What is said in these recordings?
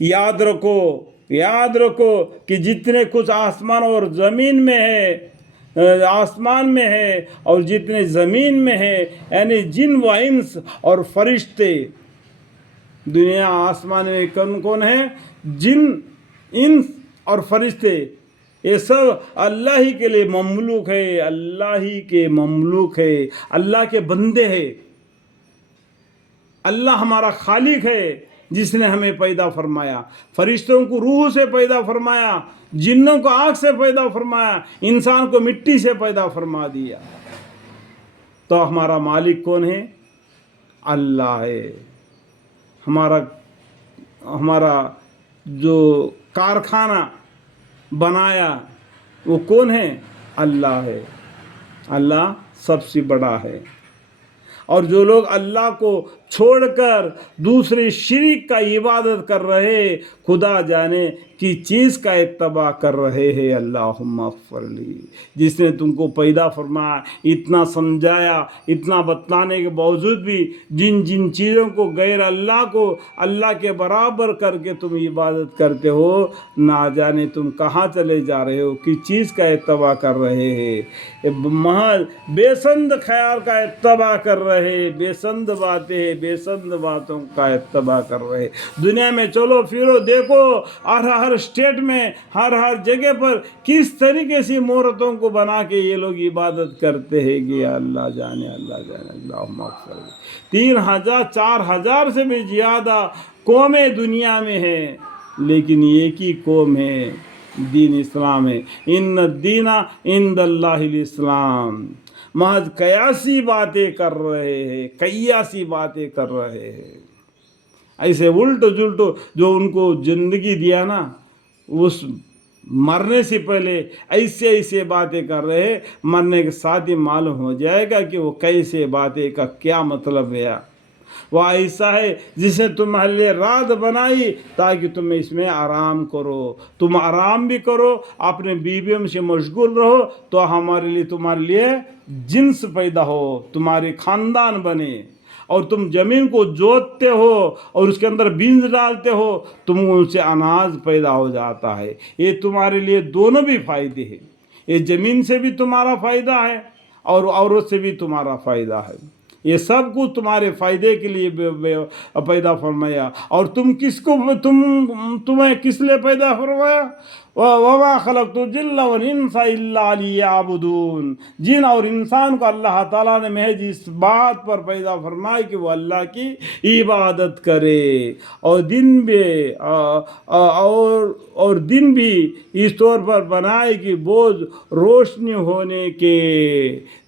याद रखो कि जितने कुछ आसमान और ज़मीन में है, आसमान में है और जितने ज़मीन में है, यानी जिन व इंस और फरिश्ते, दुनिया आसमान में कौन कौन है? जिन, इंस और फरिश्ते, ये सब अल्लाह ही के लिए ममलूक है, अल्लाह ही के ममलूक है, अल्लाह के बंदे हैं। अल्लाह हमारा खालिक है जिसने हमें पैदा फरमाया, फरिश्तों को रूह से पैदा फरमाया, जिन्नों को आँख से पैदा फरमाया, इंसान को मिट्टी से पैदा फरमा दिया। तो हमारा मालिक कौन है? अल्लाह है। हमारा जो कारखाना बनाया वो कौन है? अल्लाह है। अल्लाह सबसे बड़ा है। और जो लोग अल्लाह को छोड़कर दूसरे शिरीक का इबादत कर रहे, खुदा जाने कि चीज़ का इत्तबा कर रहे हैं। अल्लाहुम्मा अग़फ़िरली, जिसने तुमको पैदा फरमाया, इतना समझाया, इतना बतलाने के बावजूद भी जिन जिन चीज़ों को गैर अल्लाह को अल्लाह के बराबर करके तुम इबादत करते हो, ना जाने तुम कहाँ चले जा रहे हो, किस चीज़ का इत्तबा कर रहे हैं। महज बेसंद ख्याल का इत्तबा कर रहे, बेसंद बातें, बेसंद बातों का इत्तबा कर रहे। दुनिया में चलो फिरो, देखो हर स्टेट में, हर जगह पर किस तरीके से मूर्तों को बना के ये लोग इबादत करते हैं कि अल्लाह जाने, अल्लाह जाने। अल्लाहुम्मा अग़फ़िर। 3,000 4,000 से भी ज़्यादा कौमें दुनिया में हैं, लेकिन एक ही कौम है, दीन इस्लाम है। इन्न दीना इंदल्लाहिल इस्लाम। महज कयासी बातें कर रहे हैं, कयासी बातें कर रहे हैं। ऐसे उल्टो जुल्टो जो उनको ज़िंदगी दिया ना, उस मरने से पहले ऐसे ऐसे बातें कर रहे हैं, मरने के साथ ही मालूम हो जाएगा कि वो कैसे बातें का क्या मतलब है। वह ऐसा है जिसे तुम्हारे लिए रात बनाई ताकि तुम इसमें आराम करो, तुम आराम भी करो, अपने बीवियों से मशगूल रहो, तो हमारे लिए, तुम्हारे लिए जिन्स पैदा हो, तुम्हारे ख़ानदान बने। और तुम ज़मीन को जोतते हो और उसके अंदर बीज डालते हो, तुम उनसे अनाज पैदा हो जाता है। ये तुम्हारे लिए दोनों भी फ़ायदे हैं। ये ज़मीन से भी तुम्हारा फ़ायदा है और औरत से भी तुम्हारा फ़ायदा है। ये सब कुछ तुम्हारे फ़ायदे के लिए पैदा फरमाया। और तुम्हें किस लिए पैदा फरमाया? वमा खलक़तुल जिन्ना वल इंसा इल्ला लियअबुदून। जिन और इंसान को अल्लाह ताला ने महज इस बात पर पैदा फरमाया कि वो अल्लाह की इबादत करे। और दिन भी इस तौर पर बनाए कि बोझ रोशनी होने के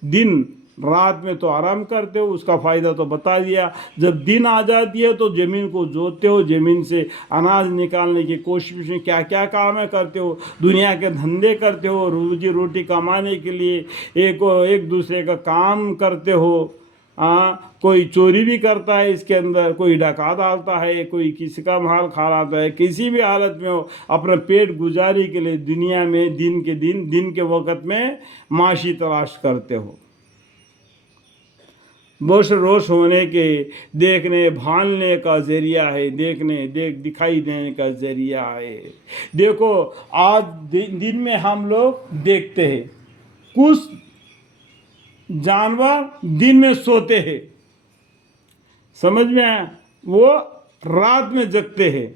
दिन, रात में तो आराम करते हो, उसका फ़ायदा तो बता दिया। जब दिन आ जाती है तो ज़मीन को जोतते हो, ज़मीन से अनाज निकालने की कोशिश में क्या क्या काम है करते हो, दुनिया के धंधे करते हो, रोजी रोटी कमाने के लिए एक दूसरे का काम करते हो। कोई चोरी भी करता है इसके अंदर, कोई डका डालता है, कोई किसी का माल खा लाता है। किसी भी हालत में हो, अपना पेट गुजारी के लिए दुनिया में दिन के वक़्त में माशी तलाश करते हो। बोश रोश होने के, देखने भालने का ज़रिया है, दिखाई देने का ज़रिया है। देखो आज दिन में हम लोग देखते हैं, कुछ जानवर दिन में सोते हैं, समझ में आया, वो रात में जगते हैं।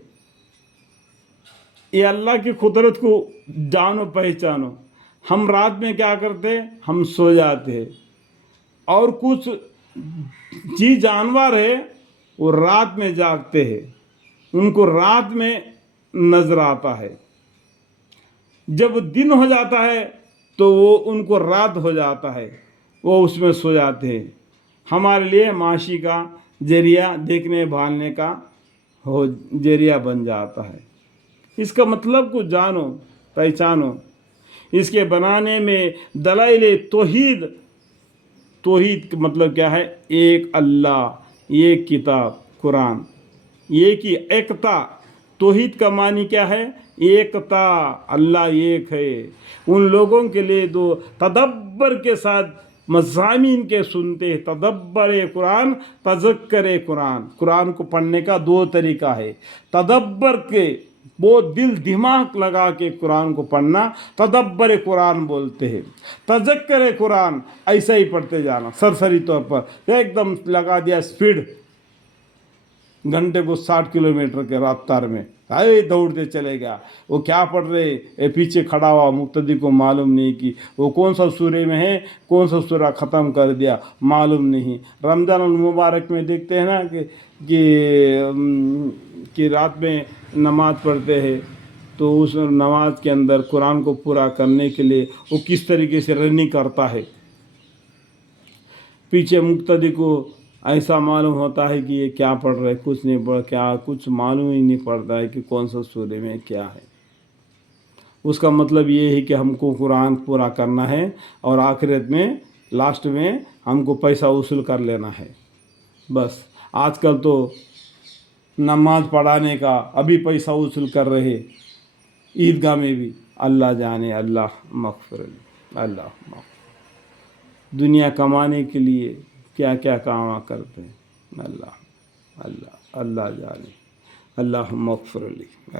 ये अल्लाह की कुदरत को जानो पहचानो। हम रात में क्या करते हैं? हम सो जाते हैं। और कुछ जानवर है वो रात में जागते हैं, उनको रात में नजर आता है। जब दिन हो जाता है तो वो उनको रात हो जाता है, वो उसमें सो जाते हैं। हमारे लिए माशी का जरिया, देखने भालने का जरिया बन जाता है। इसका मतलब को जानो पहचानो। इसके बनाने में दलाइल तौहीद का मतलब क्या है? एक अल्लाह, एक किताब कुरान, एक ही एकता। तौहीद का मानी क्या है? एकता, अल्लाह एक है। उन लोगों के लिए दो तदब्बर के साथ مضامین کے سنتے ہیں. تدبر قرآن، تذکر قرآن. قرآن کو پڑھنے کا دو طریقہ ہے. تدبر کے وہ دل دماغ لگا کے قرآن کو پڑھنا تدبر قرآن بولتے ہیں. تذکر قرآن ایسا ہی پڑھتے جانا سرسری طور پر، ایک دم لگا دیا اسپیڈ، گھنٹے کو 60 کلومیٹر کے رفتار میں دوڑتے چلے گیا. وہ کیا پڑھ رہے، پیچھے کھڑا ہوا مقتدی کو معلوم نہیں کہ وہ کون سا سورے میں ہے، کون سا سورہ ختم کر دیا معلوم نہیں. رمضان المبارک میں دیکھتے ہیں نا کہ رات میں نماز پڑھتے ہیں، تو اس نماز کے اندر قرآن کو پورا کرنے کے لیے وہ کس طریقے سے رننگ کرتا ہے. پیچھے مقتدی کو ایسا معلوم ہوتا ہے کہ یہ کیا پڑھ رہے، کچھ نہیں پڑھ، کچھ معلوم ہی نہیں پڑتا ہے کہ کون سا سورے میں کیا ہے. اس کا مطلب یہ ہے کہ ہم کو قرآن پورا کرنا ہے اور آخرت میں لاسٹ میں ہم کو پیسہ وصول کر لینا ہے. بس آج کل تو نماز پڑھانے کا ابھی پیسہ وصول کر رہے، عیدگاہ میں بھی. اللہ جانے، اللہ مغفر لی، اللہ مغفر. دنیا کمانے کے لیے کیا کیا کام کرتے ہیں. اللہ اللہ اللہ جانے، اللہ مغفر لی.